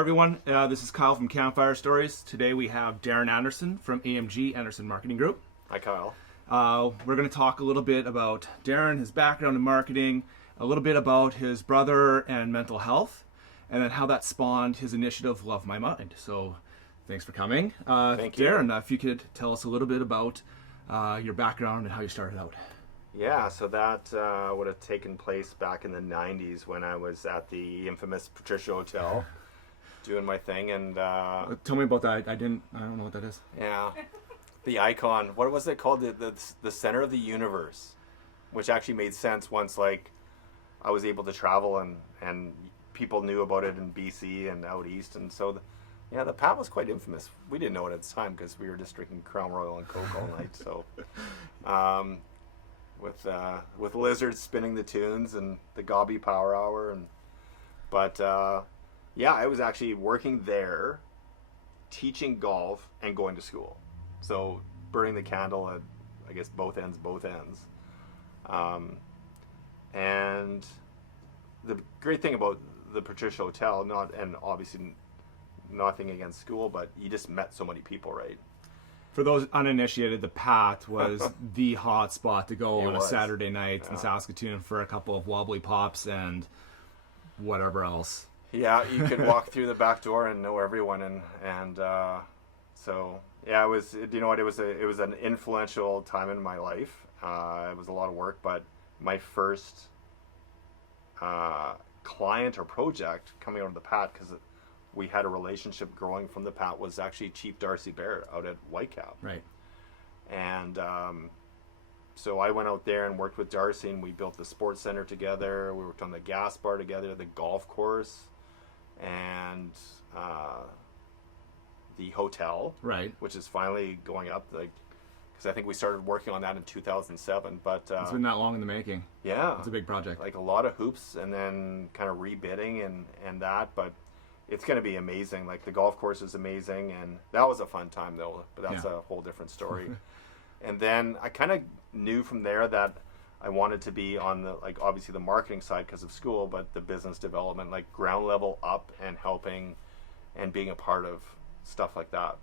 everyone. This is Kyle from Campfire Stories. Today we have Darren Anderson from AMG Anderson Marketing Group. Hi, Kyle. We're going to talk a little bit about Darren, his background in marketing, a little bit about his brother and mental health, and then how that spawned his initiative, Love My Mind. So thanks for coming. Thank you. Darren, if you could tell us a little bit about your background and how you started out. Yeah, so that would have taken place back in the 90s when I was at the infamous Patricia Hotel doing my thing. And Tell me about that. I don't know what that is. yeah, the icon, what was it called? The center of the universe, which actually made sense once like I was able to travel and people knew about it in BC and out east. And so the Pat was quite infamous. We didn't know it at the time because we were just drinking Crown Royal and Coke all night. So with lizards spinning the tunes and the Gobby Power Hour, but I was actually working there, teaching golf and going to school, so burning the candle at I guess both ends, and the great thing about the Patricia Hotel, obviously nothing against school, but you just met so many people, right? For those uninitiated, the Pat was the hot spot to go on a Saturday night in Saskatchewan for a couple of wobbly pops and whatever else. Yeah, you could walk through the back door and know everyone, it was. You know what? It was an influential time in my life. It was a lot of work, but my first client or project coming out of the Pat, because we had a relationship growing from the Pat, was actually Chief Darcy Bear out at Whitecap. Right. And so I went out there and worked with Darcy, and we built the sports center together. We worked on the gas bar together, the golf course, and the hotel. Right. Which is finally going up, because I think we started working on that in 2007. But it's been that long in the making. Yeah. It's a big project. Like a lot of hoops, and then kind of rebidding and that, but it's going to be amazing. Like the golf course is amazing, and that was a fun time though, but that's a whole different story. And then I kind of knew from there that I wanted to be on the, like, obviously the marketing side because of school, but the business development, like ground level up and helping and being a part of stuff like that.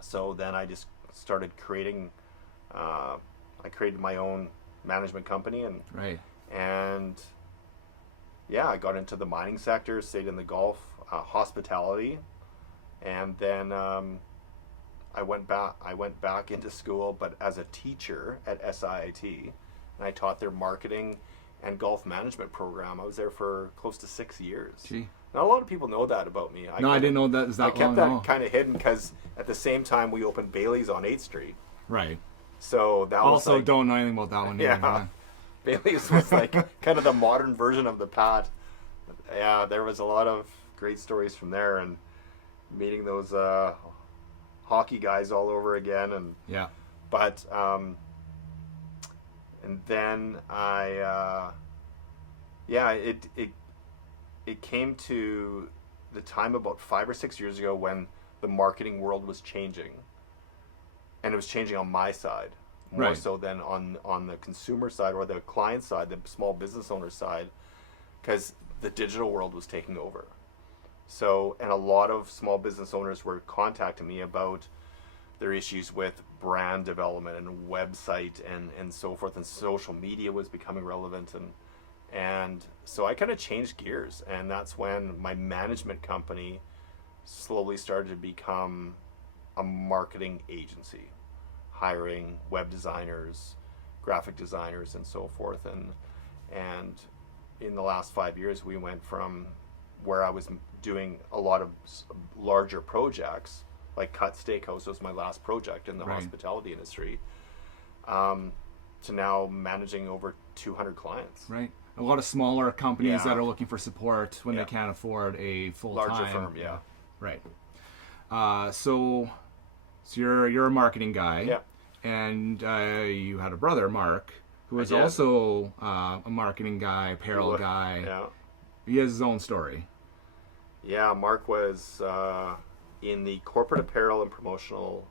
So then I just started creating, I created my own management company, and I got into the mining sector, stayed in the golf, hospitality, and then I went back into school, but as a teacher at SIIT, and I taught their marketing and golf management program. I was there for close to 6 years. Gee. Not a lot of people know that about me. I didn't know that was that long. I kept that kind of hidden because at the same time we opened Bailey's on 8th Street. Right. So that also was like, don't know anything about that one. Yeah. Bailey's was like kind of the modern version of the Pat. Yeah, there was a lot of great stories from there, and meeting those hockey guys all over again, and but and then it came to the time about 5 or 6 years ago when the marketing world was changing, and it was changing on my side more so than on the consumer side or the client side, the small business owner side, because the digital world was taking over. So, and a lot of small business owners were contacting me about their issues with brand development and website and so forth, and social media was becoming relevant, and so I kind of changed gears, and that's when my management company slowly started to become a marketing agency, hiring web designers, graphic designers, and so forth, and in the last 5 years we went from where I was doing a lot of larger projects, like Cut Steakhouse was my last project in the hospitality industry, to now managing over 200 clients. Right. A lot of smaller companies that are looking for support when they can't afford a full-time. Larger firm, Right. So you're a marketing guy. Yeah. And you had a brother, Mark, who was also a marketing guy, apparel guy. Yeah. He has his own story. Yeah, Mark was in the corporate apparel and promotional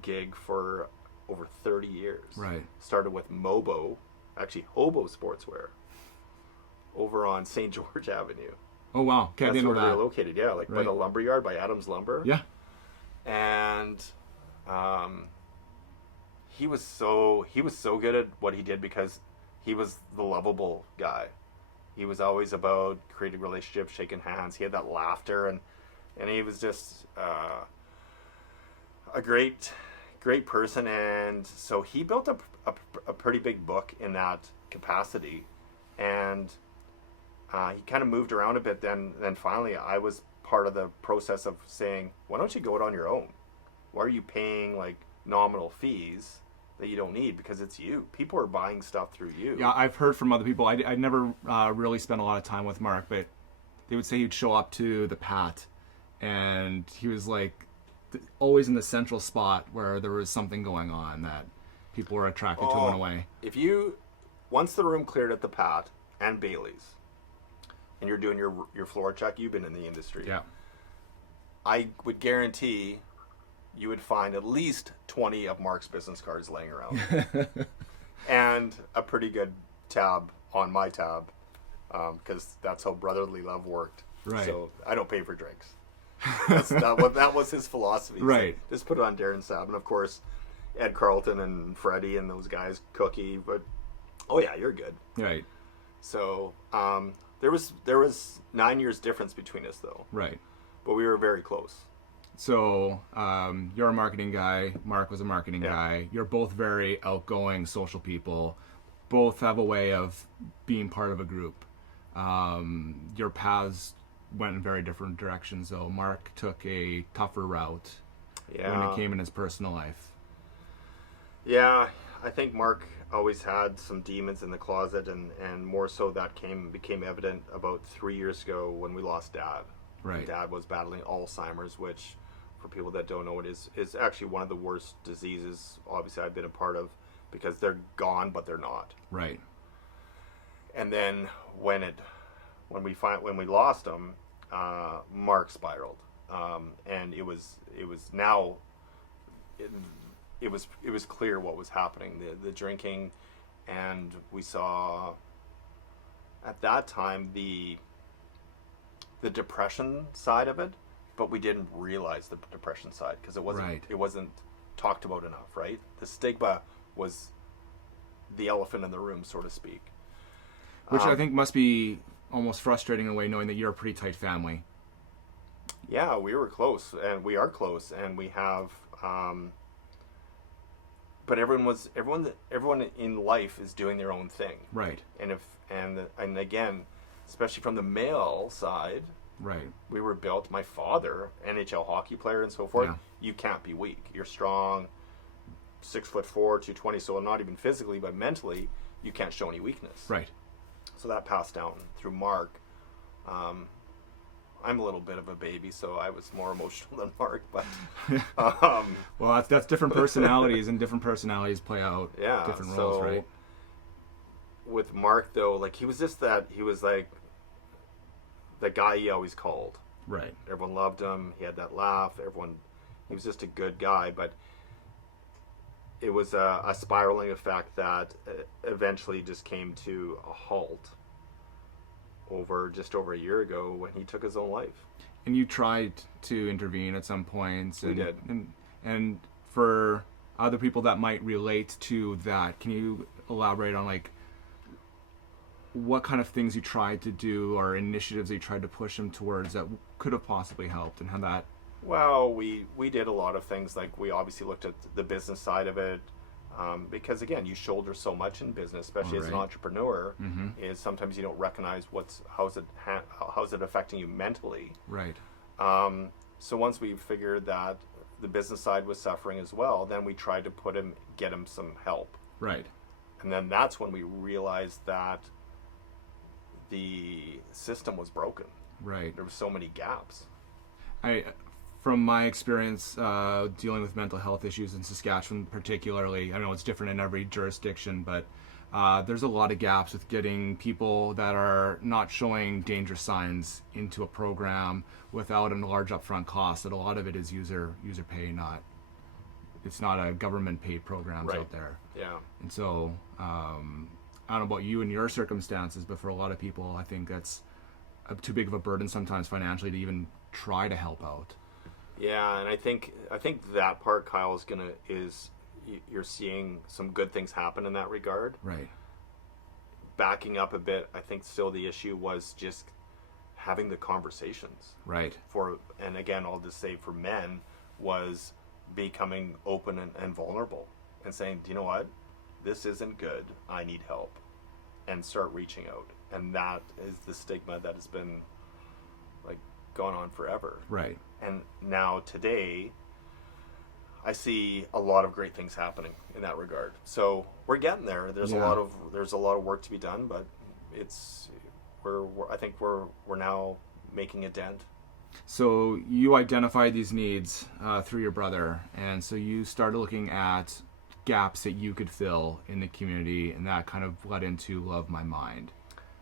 gig for over 30 years. Right. Started with Mobo, actually Hobo Sportswear, over on St. George Avenue. Oh wow. Okay, I That's didn't know where they're that. located. Yeah, like by Right. the lumber yard, by Adams Lumber. Yeah. And he was so good at what he did because he was the lovable guy. He was always about creating relationships, shaking hands. He had that laughter, and he was just a great person. And so he built a pretty big book in that capacity, and he kind of moved around a bit. Then finally, I was part of the process of saying, why don't you go it on your own? Why are you paying like nominal fees that you don't need? Because it's you. People are buying stuff through you. Yeah, I've heard from other people. I never really spent a lot of time with Mark, but they would say he'd show up to the Pat, and he was like always in the central spot where there was something going on that people were attracted to in a way. If you, once the room cleared at the Pat and Bailey's, and you're doing your floor check, you've been in the industry. Yeah. I would guarantee you would find at least 20 of Mark's business cards laying around. And a pretty good tab on my tab, because that's how brotherly love worked. Right. So I don't pay for drinks. That was his philosophy. Right. So just put it on Darren's tab. And of course, Ed Carlton and Freddie and those guys, Cookie. But, oh yeah, you're good. Right. So there was 9 years difference between us, though. Right. But we were very close. So you're a marketing guy. Mark was a marketing Yeah. guy. You're both very outgoing social people. Both have a way of being part of a group. Your paths went in very different directions, though. Mark took a tougher route when it came in his personal life. Yeah, I think Mark always had some demons in the closet, and more so that became evident about 3 years ago when we lost Dad. Right. Dad was battling Alzheimer's, which, for people that don't know it, is actually one of the worst diseases, obviously, I've been a part of, because they're gone, but they're not. Right. And then when we lost him, Mark spiraled, and it was clear what was happening. The drinking, and we saw at that time the depression side of it, but we didn't realize the depression side because it wasn't Right. it wasn't talked about enough. Right, the stigma was the elephant in the room, so to speak. Which I think must be almost frustrating in a way, knowing that you're a pretty tight family. Yeah, we were close, and we are close, and we have. But everyone in life is doing their own thing, Right. and again, especially from the male side, Right. we were built. My father, NHL hockey player, and so forth. Yeah. You can't be weak. You're strong, 6'4", 220. So not even physically, but mentally, you can't show any weakness. Right. So that passed down through Mark. I'm a little bit of a baby, so I was more emotional than Mark. But Well, that's different personalities, and different personalities play out yeah, different so roles, right? with Mark, though, like he was like the guy he always called. Right. Everyone loved him. He had that laugh. He was just a good guy. But it was a spiraling effect that eventually just came to a halt just over a year ago when he took his own life. And you tried to intervene at some points. We did. And for other people that might relate to that, can you elaborate on like what kind of things you tried to do or initiatives that you tried to push him towards that could have possibly helped, and how that? Well, we did a lot of things. Like we obviously looked at the business side of it, because again, you shoulder so much in business, especially as an Right. entrepreneur. Mm-hmm. Is sometimes you don't recognize how's it affecting you mentally. Right. So once we figured that the business side was suffering as well, then we tried to get him some help. Right. And then that's when we realized that the system was broken. Right. There were so many gaps. From my experience dealing with mental health issues in Saskatchewan particularly, I know it's different in every jurisdiction, but there's a lot of gaps with getting people that are not showing danger signs into a program without a large upfront cost. That a lot of it is user pay, it's not a government paid programs Right. out there. Yeah. And so I don't know about you and your circumstances, but for a lot of people, I think that's too big of a burden sometimes financially to even try to help out. Yeah, and I think that part, Kyle, you're seeing some good things happen in that regard. Right. Backing up a bit, I think still the issue was just having the conversations. Right. And again, I'll just say for men, was becoming open and vulnerable and saying, do you know what? This isn't good. I need help. And start reaching out. And that is the stigma that has been like gone on forever. Right. And now today, I see a lot of great things happening in that regard. So we're getting there. There's a lot of work to be done, but I think we're now making a dent. So you identified these needs through your brother, and so you started looking at gaps that you could fill in the community, and that kind of led into Love My Mind.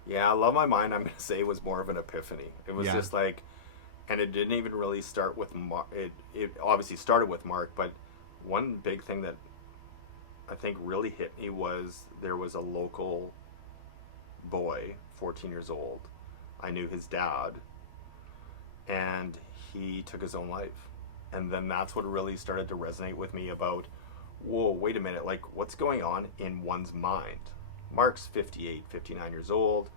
Yeah, Love My Mind, I'm going to say, was more of an epiphany. It was just like, and it didn't even really start with Mark. It obviously started with Mark, but one big thing that I think really hit me was there was a local boy, 14 years old. I knew his dad, and he took his own life. And then that's what really started to resonate with me about, whoa, wait a minute, like, what's going on in one's mind? Mark's 58, 59 years old.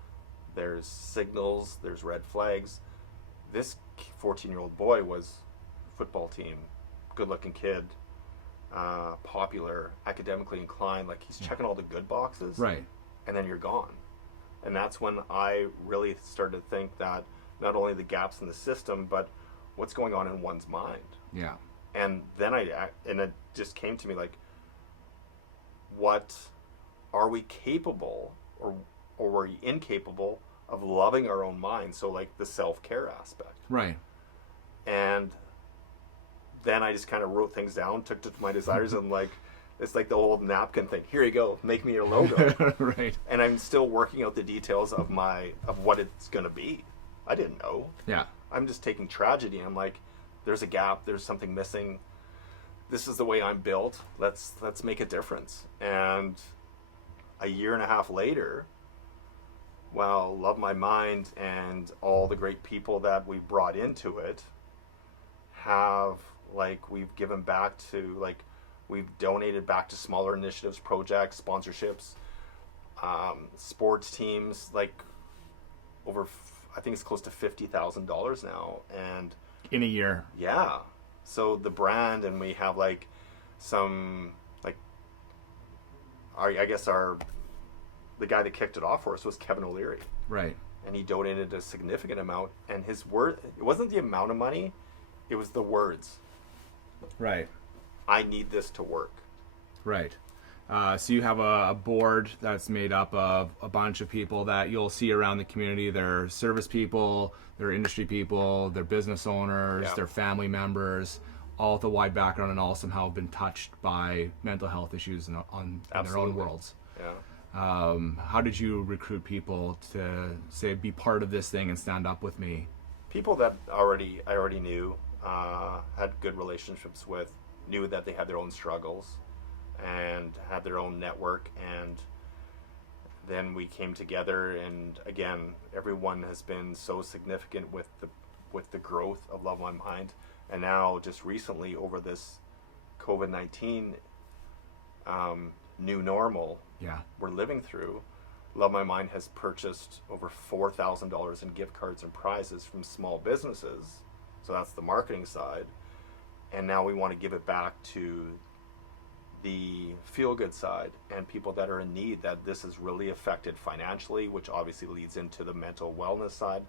There's signals, there's red flags. This 14-year-old boy was football team, good-looking kid, popular, academically inclined, like he's checking all the good boxes. Right. And then you're gone. And that's when I really started to think that not only the gaps in the system, but what's going on in one's mind. Yeah. And then it just came to me like, what are we capable or were we incapable of loving our own mind? So like the self-care aspect. Right. And then I just kind of wrote things down, took to my desires, and like, it's like the old napkin thing. Here you go, make me your logo. Right. And I'm still working out the details of what it's gonna be. I didn't know. Yeah. I'm just taking tragedy and I'm like, there's a gap, there's something missing. This is the way I'm built. Let's make a difference. And a year and a half later, well, Love My Mind and all the great people that we brought into it have, like, we've given back to, like, we've donated back to smaller initiatives, projects, sponsorships, sports teams, like over, I think it's close to $50,000 now. And in a year. Yeah. So the brand, and we have like some, like, the guy that kicked it off for us was Kevin O'Leary. Right. And he donated a significant amount, and his word, it wasn't the amount of money, it was the words. Right. I need this to work. Right. So you have a board that's made up of a bunch of people that you'll see around the community. They're service people, they're industry people, they're business owners, they're family members, all with a wide background, and all somehow have been touched by mental health issues in their own worlds. Yeah. How did you recruit people to say, be part of this thing and stand up with me? People that I already knew, had good relationships with, knew that they had their own struggles and had their own network, and then we came together, and again, everyone has been so significant with the growth of Love My Mind. And now just recently, over this COVID-19 new normal we're living through, Love My Mind has purchased over $4,000 in gift cards and prizes from small businesses. So that's the marketing side. And now we want to give it back to the feel-good side and people that are in need, that this has really affected financially, which obviously leads into the mental wellness side.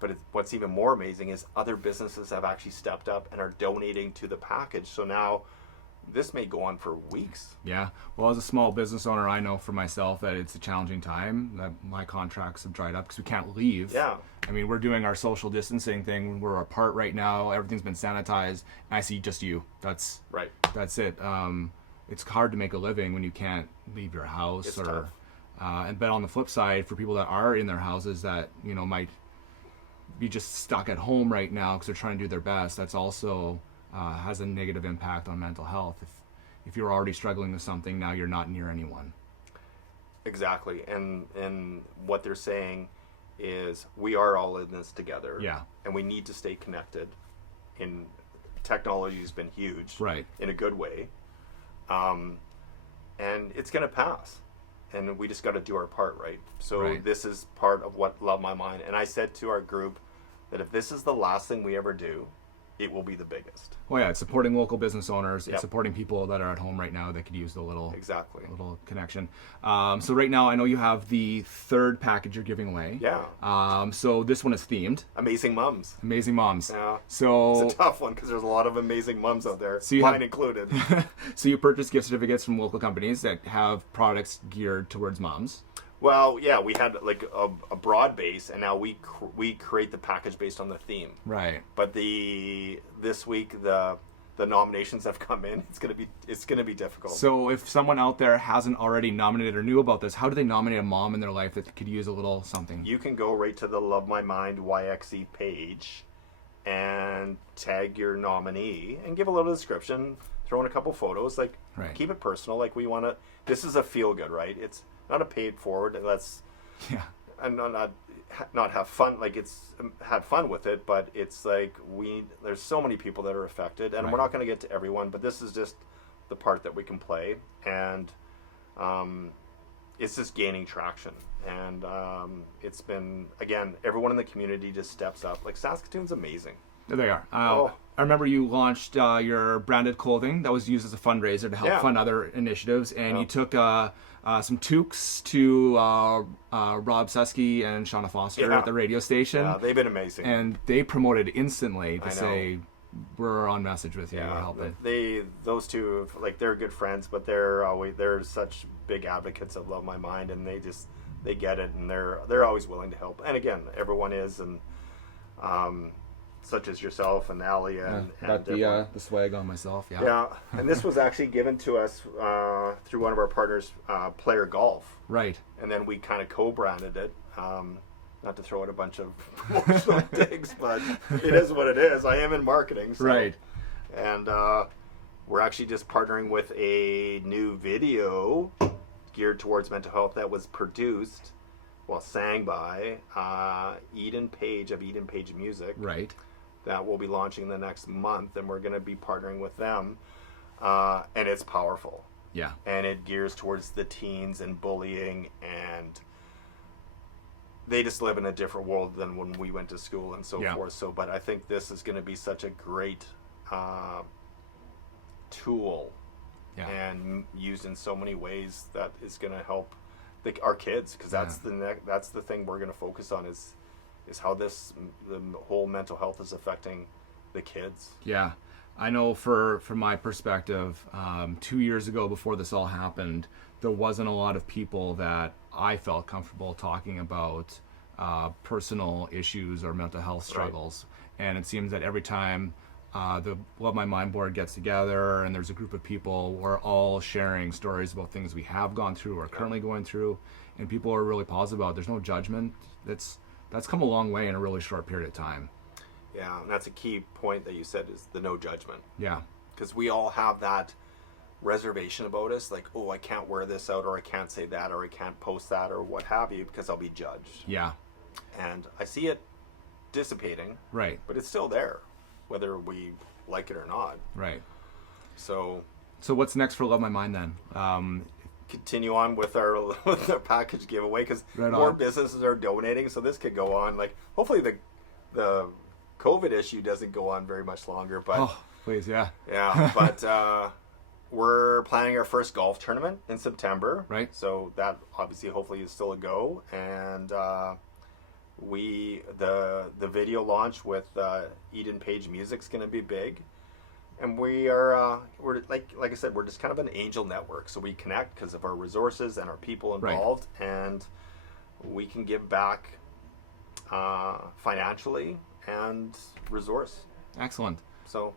But what's even more amazing is other businesses have actually stepped up and are donating to the package. So now this may go on for weeks. Yeah. Well, as a small business owner, I know for myself that it's a challenging time, that my contracts have dried up because we can't leave. Yeah. I mean, we're doing our social distancing thing. We're apart right now. Everything's been sanitized. And I see just you. That's right. That's it. It's hard to make a living when you can't leave your house. It's tough. But on the flip side, for people that are in their houses that, might be just stuck at home right now because they're trying to do their best, that's also has a negative impact on mental health. If you're already struggling with something, now you're not near anyone. Exactly. And what they're saying is we are all in this together. Yeah. And we need to stay connected. In technology has been huge. Right. In a good way. And it's going to pass. And we just got to do our part, right? So Right. this is part of what Love My Mind. And I said to our group that if this is the last thing we ever do, it will be the biggest. Well, yeah, it's supporting local business owners. Yep. It's supporting people that are at home right now that could use the little Exactly. connection. So right now, I know you have the third package you're giving away. Yeah. So this one is themed. Amazing Mums. Amazing Moms. Yeah. So It's a tough one because there's a lot of amazing mums out there, So you mine have- included. so you purchase gift certificates from local companies that have products geared towards moms. Well, yeah, we had like a broad base, and now we create the package based on the theme. Right. But this week the nominations have come in. It's gonna be difficult. So if someone out there hasn't already nominated or knew about this, how do they nominate a mom in their life that could use a little something? You can go right to the Love My Mind YXE page and tag your nominee and give a little description, throw in a couple photos, like Right. keep it personal. Like we want to. This is a feel good, right? It's not a paid forward. Let's Yeah. and not have fun. Like it's had fun with it, but it's like there's so many people that are affected, and Right. we're not going to get to everyone. But this is just the part that we can play, and it's just gaining traction. And it's been, again, everyone in the community just steps up. Like Saskatoon's amazing. There they are. Oh. I remember you launched your branded clothing that was used as a fundraiser to help Yeah. fund other initiatives, and Yeah. you took some toques to Rob Susky and Shauna Foster Yeah. at the radio station, Yeah, they've been amazing. and they promoted instantly to I know. say, we're on message with you, we're helping. Those two, like, they're good friends, but they're such big advocates of Love My Mind, and they get it, and they're always willing to help. And again, everyone is, and such as yourself and Ali and got everyone. the swag on myself, yeah. Yeah, and this was actually given to us through one of our partners, Player Golf, Right. and then we kind of co-branded it. Not to throw out a bunch of promotional digs, but it is what it is. I am in marketing, so. Right. And we're actually just partnering with a new video geared towards mental health that was produced, sang by Eden Page of Eden Page Music. Right. That will be launching the next month, and we're going to be partnering with them. And it's powerful. Yeah. And it gears towards the teens and bullying, and they just live in a different world than when we went to school and so Yeah. forth. So, but I think this is going to be such a great tool, Yeah. and used in so many ways that is going to help our kids, because that's the thing we're going to focus on is how the whole mental health is affecting the kids. Yeah, I know from my perspective, 2 years ago before this all happened, there wasn't a lot of people that I felt comfortable talking about personal issues or mental health struggles. Right. And it seems that every time the Love My Mind board gets together and there's a group of people, we're all sharing stories about things we have gone through or are currently going through, and people are really positive about it. There's no judgment. That's come a long way in a really short period of time. Yeah, and that's a key point that you said, is the no judgment. Yeah. Because we all have that reservation about us, like, oh, I can't wear this out, or I can't say that, or I can't post that, or what have you, because I'll be judged. Yeah. And I see it dissipating. Right. But it's still there, whether we like it or not. Right. So what's next for Love My Mind then? Continue on with our package giveaway, because more businesses are donating, so this could go on. Like, hopefully the COVID issue doesn't go on very much longer, but please, yeah. Yeah, but we're planning our first golf tournament in September. Right. So that obviously hopefully is still a go, and the video launch with Eden Page Music's going to be big. And we're like I said, we're just kind of an angel network. So we connect because of our resources and our people involved, and we can give back financially and resource. Excellent. So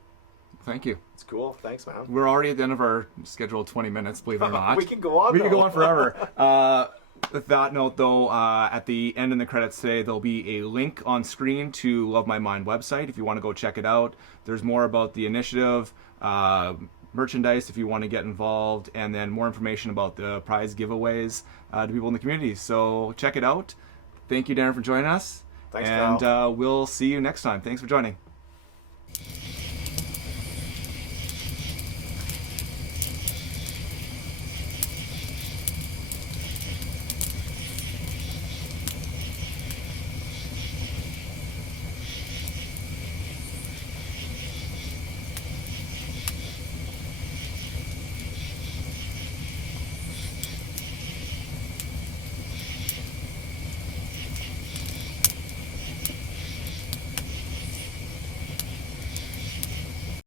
thank you. It's cool. Thanks, man. We're already at the end of our scheduled 20 minutes, believe it or not. We can go on. We can go on forever. With that note, though, at the end in the credits today, there'll be a link on screen to Love My Mind website if you want to go check it out. There's more about the initiative, merchandise if you want to get involved, and then more information about the prize giveaways to people in the community. So check it out. Thank you, Darren, for joining us. Thanks, and Kyle. we'll see you next time. Thanks for joining.